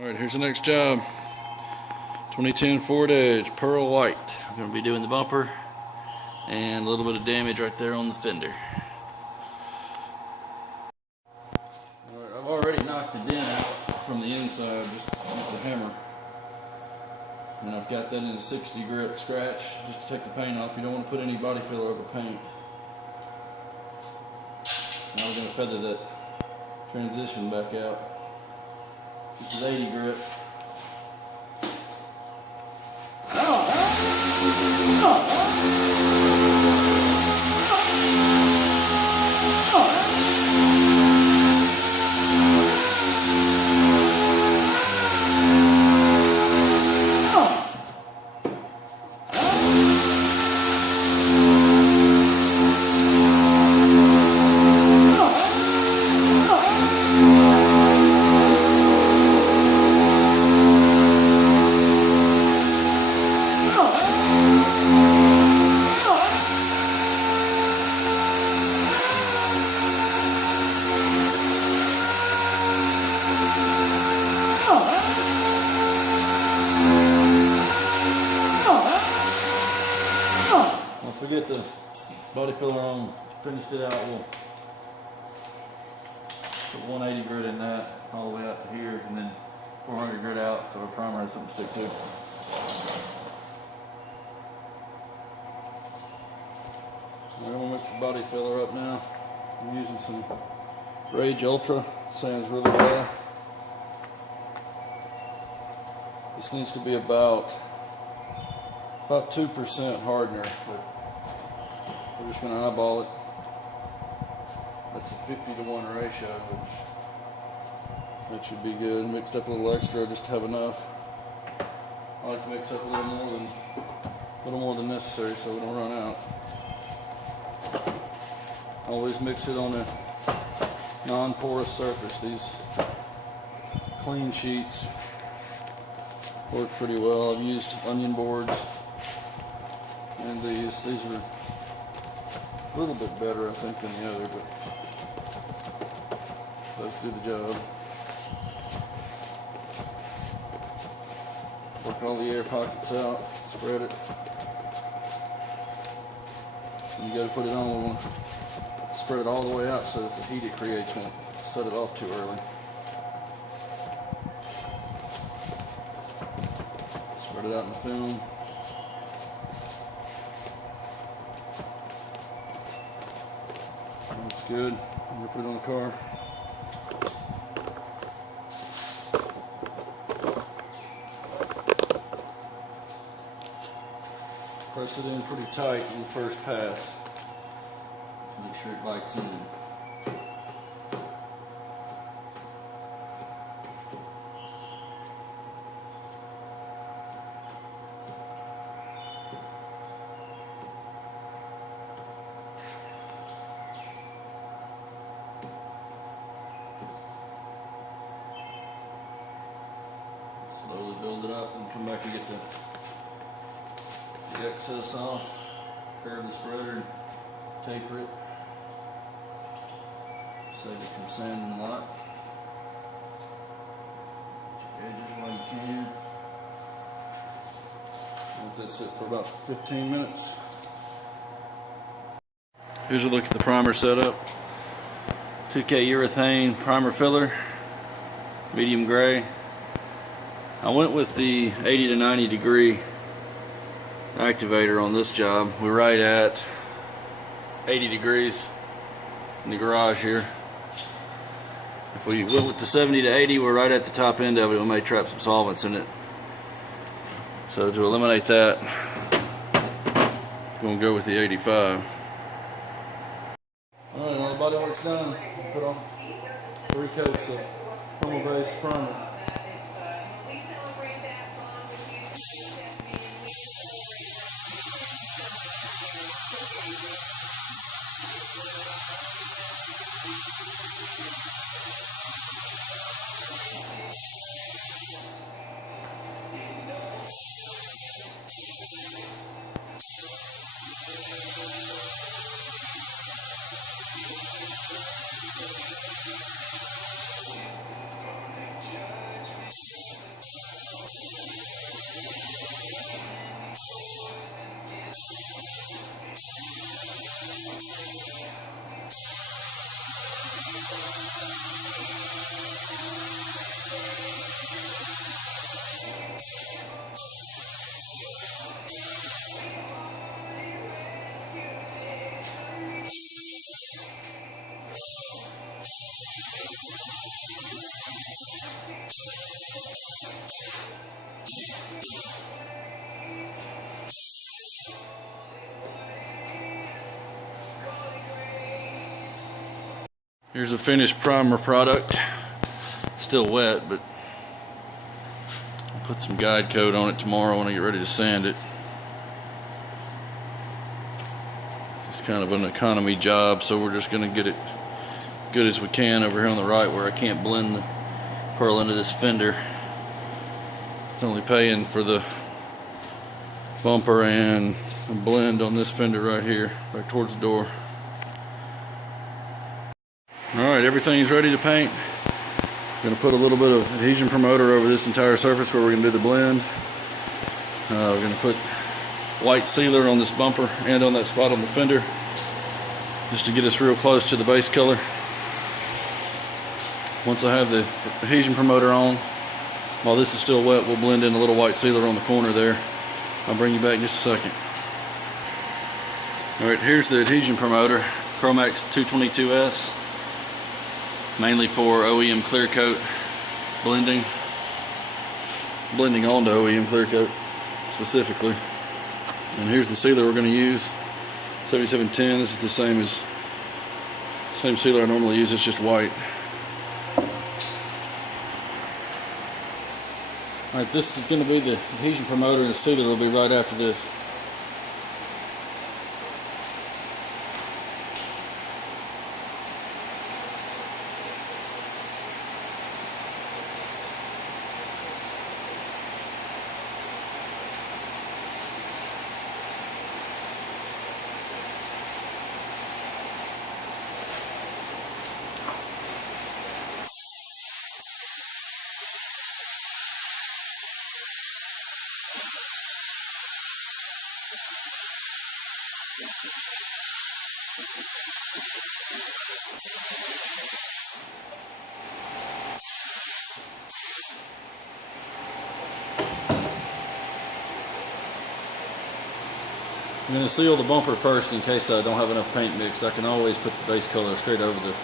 Alright, here's the next job. 2010 Ford Edge, pearl white. I'm going to be doing the bumper and a little bit of damage right there on the fender. Alright, I've already knocked the dent out from the inside just with the hammer. And I've got that in a 60 grit scratch just to take the paint off. You don't want to put any body filler over paint. Now we're going to feather that transition back out. This is 80 grit. Once we get the body filler on, finished it out, we'll put 180 grit in that all the way out to here, and then 400 grit out so our primer has something to stick to. We're going to mix the body filler up now. I'm using some Rage Ultra, sands really well. This needs to be about 2% hardener, but we're just going to eyeball it. That's a 50-to-1 ratio, which that should be good. Mixed up a little extra just to have enough. I like to mix up a little more than necessary so we don't run out. Always mix it on a non-porous surface. These clean sheets work pretty well. I've used onion boards, and these are a little bit better, I think, than the other, but both do the job. Work all the air pockets out, spread it. And you got to put it on. We want to spread it all the way out so that the heat it creates won't set it off too early. Spread it out in the film. Looks good. I'm going to put it on the car. Press it in pretty tight on the first pass. Make sure it bites in. Slowly build it up and come back and get the excess off. Curve the spreader and taper it. Save it from sanding a lot. Get your edges while you can. Let that sit for about 15 minutes. Here's a look at the primer setup. 2K urethane primer filler, medium gray. I went with the 80 to 90 degree activator on this job. We're right at 80 degrees in the garage here. If we went with the 70 to 80, we're right at the top end of it. We may trap some solvents in it. So to eliminate that, we're going to go with the 85. Alright, all the body work's done. Put on 3 coats of thermal-based primer. Here's a finished primer product. Still wet, but I'll put some guide coat on it tomorrow when I get ready to sand it. It's kind of an economy job, so we're just going to get it good as we can over here on the right where I can't blend the pearl into this fender. It's only paying for the bumper and a blend on this fender right here, back towards the door. Alright, everything's ready to paint. I'm going to put a little bit of adhesion promoter over this entire surface where we're going to do the blend. We're going to put white sealer on this bumper and on that spot on the fender, just to get us real close to the base color. Once I have the adhesion promoter on, while this is still wet, we'll blend in a little white sealer on the corner there. I'll bring you back in just a second. Alright, here's the adhesion promoter, Chromax 222S. Mainly for OEM clear coat blending onto OEM clear coat specifically. And here's the sealer we're going to use, 7710. This is the same sealer I normally use, it's just white. Alright, this is going to be the adhesion promoter, and the sealer will be right after this. I'm going to seal the bumper first in case I don't have enough paint mixed. I can always put the base color straight over the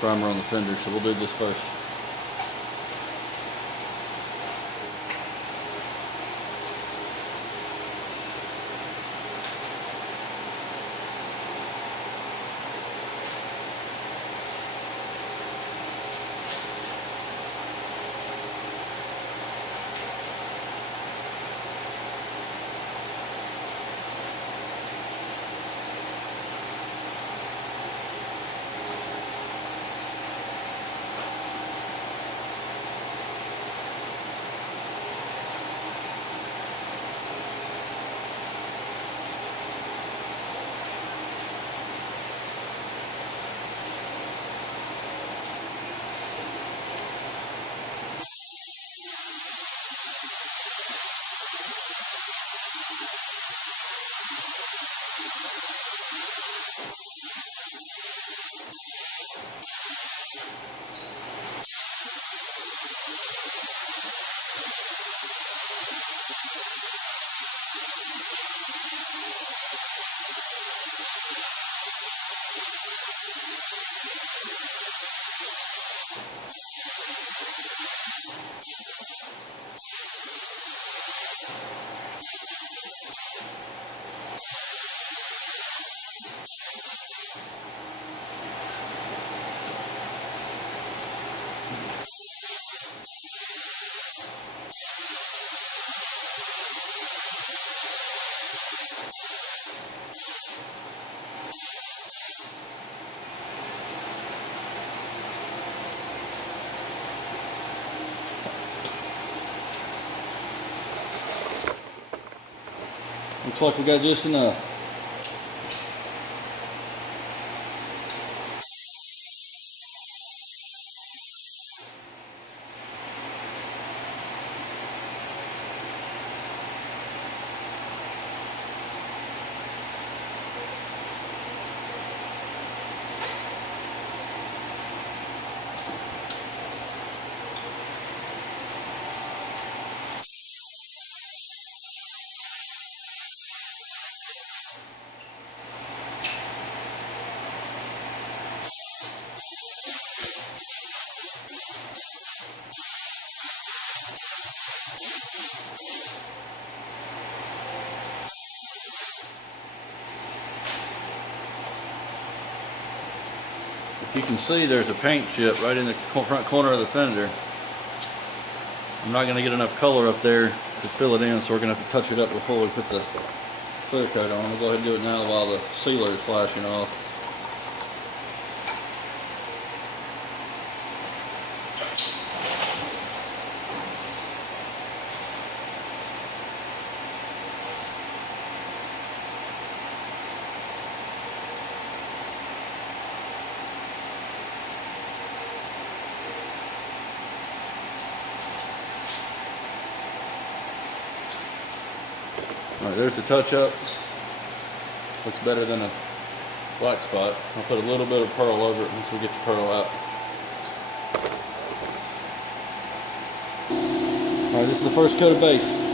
primer on the fender, so we'll do this first. Looks like we got just enough. You can see there's a paint chip right in the front corner of the fender. I'm not going to get enough color up there to fill it in, so we're going to have to touch it up before we put the clear coat on. We'll go ahead and do it now while the sealer is flashing off. Alright, there's the touch-up. Looks better than a black spot. I'll put a little bit of pearl over it once we get the pearl out. Alright, this is the first coat of base.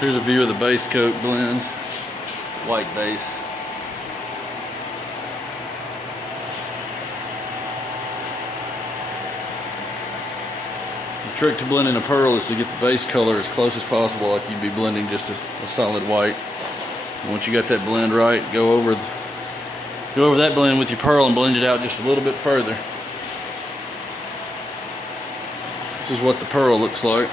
Here's a view of the base coat blend, white base. The trick to blending a pearl is to get the base color as close as possible, like you'd be blending just a solid white. And once you got that blend right, go over that blend with your pearl and blend it out just a little bit further. This is what the pearl looks like.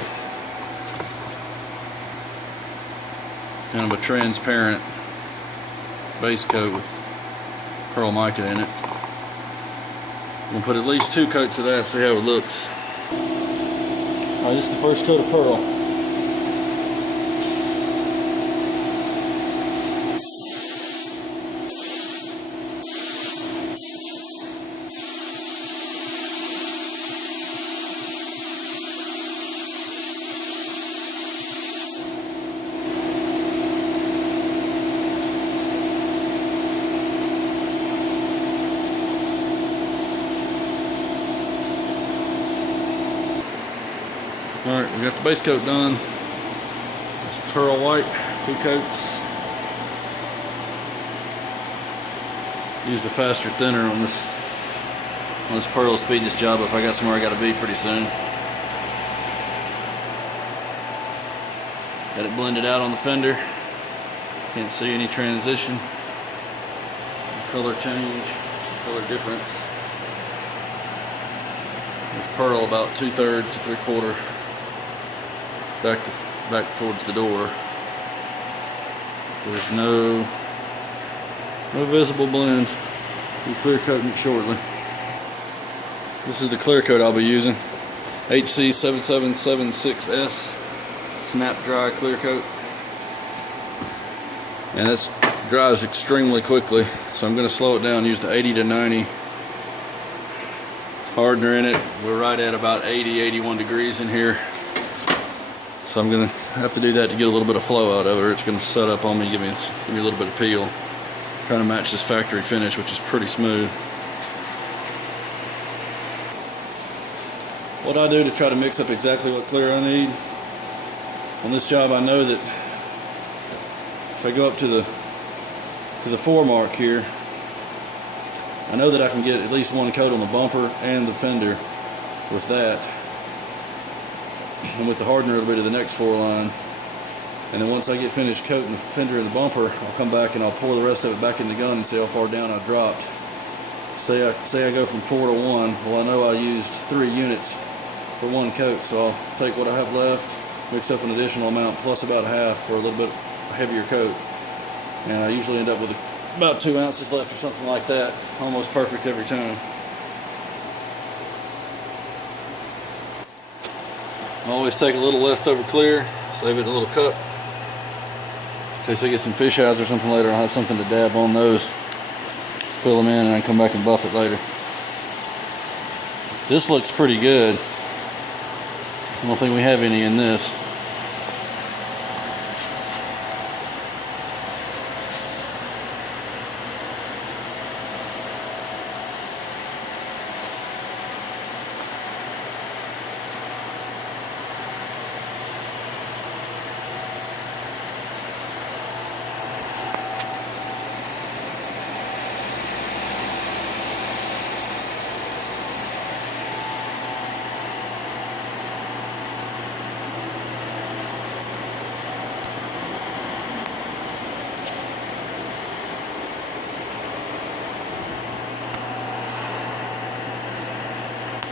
Kind of a transparent base coat with pearl mica in it. I'm going to put at least 2 coats of that, see how it looks. Alright, this is the first coat of pearl. Alright, we got the base coat done. It's pearl white, 2 coats. Used a faster thinner on this pearl to speed this job up. I got somewhere I got to be pretty soon. Got it blended out on the fender. Can't see any transition, color change, color difference. There's pearl about 2/3 to 3/4 back towards the door. There's no visible blend. We'll clear coating it shortly. This is the clear coat I'll be using. HC7776S Snap Dry Clear Coat. and it dries extremely quickly. So I'm going to slow it down, use the 80 to 90 hardener in it. We're right at about 80, 81 degrees in here. So I'm going to have to do that to get a little bit of flow out of it, or it's going to set up on me, give me a little bit of peel. Trying to match this factory finish, which is pretty smooth. What I do to try to mix up exactly what clear I need on this job, I know that if I go up to the 4 mark here, I know that I can get at least one coat on the bumper and the fender with that. And with the hardener it'll be to the next 4 line. And then once I get finished coating the fender and the bumper, I'll come back and I'll pour the rest of it back in the gun and see how far down I dropped. Say I go from 4 to 1, well I know I used 3 units for 1 coat, so I'll take what I have left, mix up an additional amount plus about half for a little bit heavier coat. And I usually end up with about 2 ounces left or something like that. Almost perfect every time. I always take a little leftover clear, save it in a little cup. In case I get some fish eyes or something later, I'll have something to dab on those. Fill them in and then come back and buff it later. This looks pretty good. I don't think we have any in this.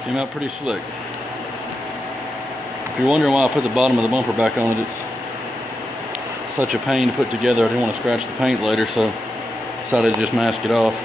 Came out pretty slick. If you're wondering why I put the bottom of the bumper back on it, it's such a pain to put together. I didn't want to scratch the paint later, so decided to just mask it off.